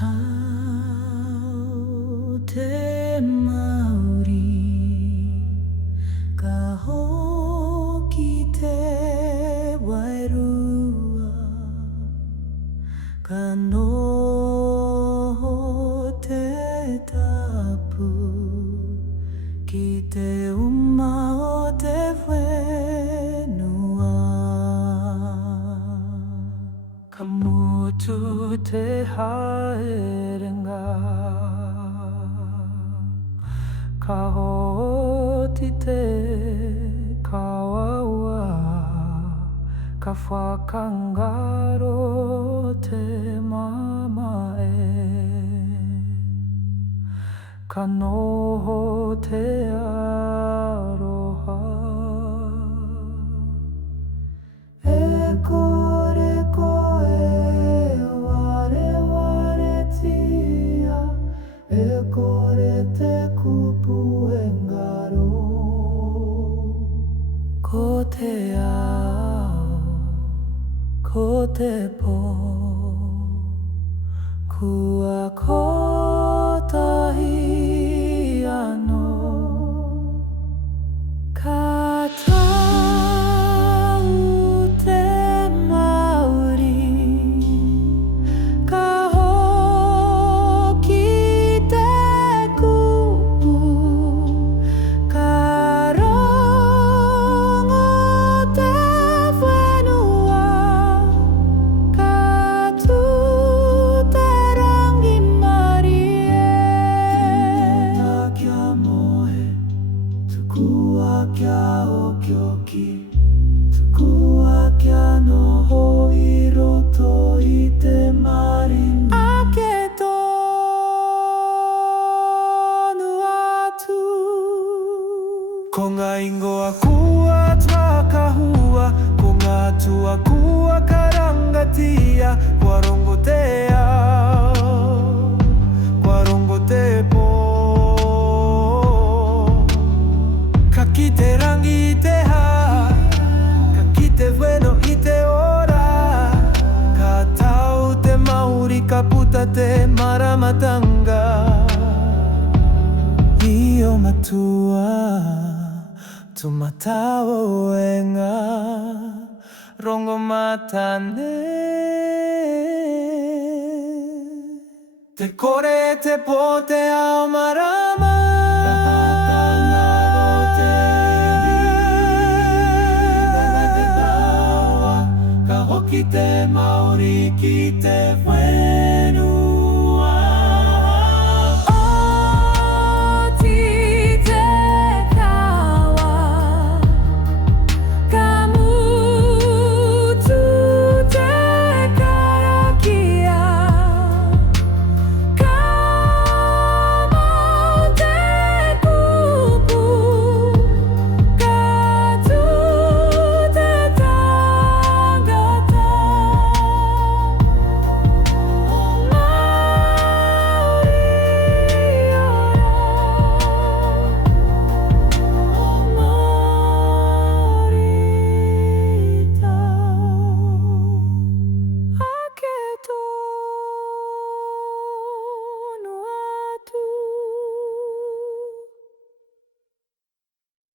Tau te Māori ka hoki te wairua, ka noho te tapu ki te uma o te whenua. Ka mutu te haerenga, ka hoti te kawaua, ka whakangaro te mamae, ka noho te aroha. E kore koe ware ware tia, e kore te kupu e ngaro. Ko te ao, ko te po, kua kotahi anō. Ka tau te Māori, ka hoki te kupu, ka rongo te whenua, ka tū te rangi Mārie. Tēnā kia moe, tukua kia okioki, tukua kia noho i roto i te marina. Ake tonu atu, ko ngā ingoa kua tākahua, ko ngā tua kua karangatia, kua rongo te ao, kua rongo te pō. Ka kite rangi i te hā, ka kite weno i te ora, ka tau te Māori, ka puta te maramatanga. I o matua, tu matao e ngā rongo matane. Te kore te pō te ao marama, ki te Māori ki te whenua.